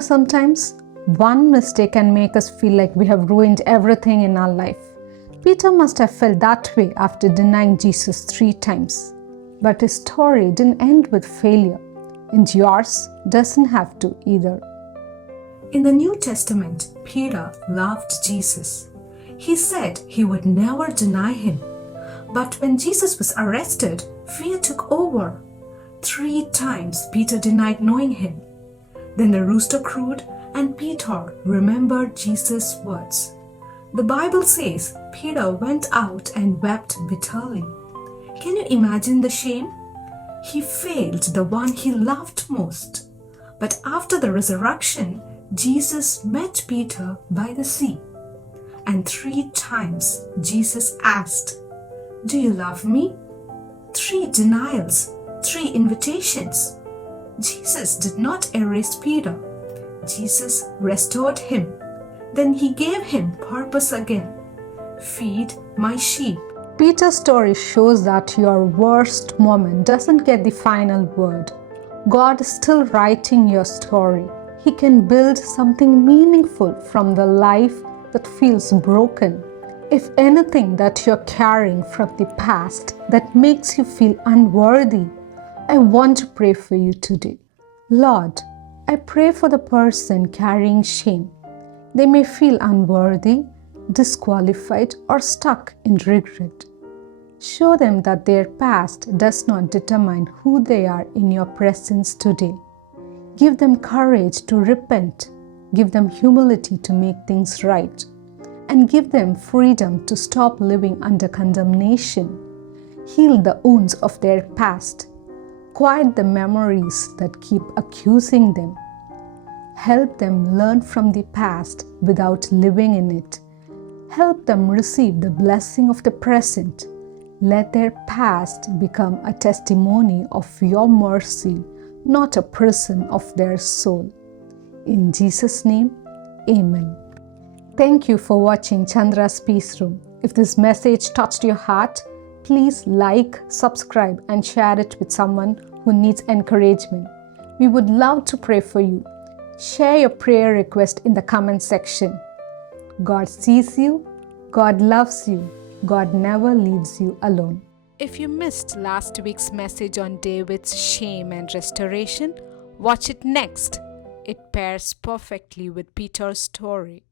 Sometimes one mistake can make us feel like we have ruined everything in our life. Peter must have felt that way after denying Jesus 3 times. But his story didn't end with failure, and yours doesn't have to either. In the New Testament, Peter loved Jesus. He said he would never deny him. But when Jesus was arrested, fear took over. 3 times Peter denied knowing him. Then the rooster crowed and Peter remembered Jesus' words. The Bible says Peter went out and wept bitterly. Can you imagine the shame? He failed the one he loved most. But after the resurrection, Jesus met Peter by the sea. And 3 times Jesus asked, "Do you love me?" 3 denials, 3 invitations. Jesus did not erase Peter. Jesus restored him. Then he gave him purpose again. Feed my sheep. Peter's story shows that your worst moment doesn't get the final word. God is still writing your story. He can build something meaningful from the life that feels broken. If anything that you're carrying from the past that makes you feel unworthy, I want to pray for you today. Lord, I pray for the person carrying shame. They may feel unworthy, disqualified, or stuck in regret. Show them that their past does not determine who they are in your presence today. Give them courage to repent. Give them humility to make things right. And give them freedom to stop living under condemnation. Heal the wounds of their past. Quiet the memories that keep accusing them. Help them learn from the past without living in it. Help them receive the blessing of the present. Let their past become a testimony of your mercy, not a prison of their soul. In Jesus' name, Amen. Thank you for watching Chandra's Peace Room. If this message touched your heart, please like, subscribe, and share it with someone who needs encouragement. We would love to pray for you. Share your prayer request in the comment section. God sees you. God loves you. God never leaves you alone. If you missed last week's message on David's shame and restoration, watch it next. It pairs perfectly with Peter's story.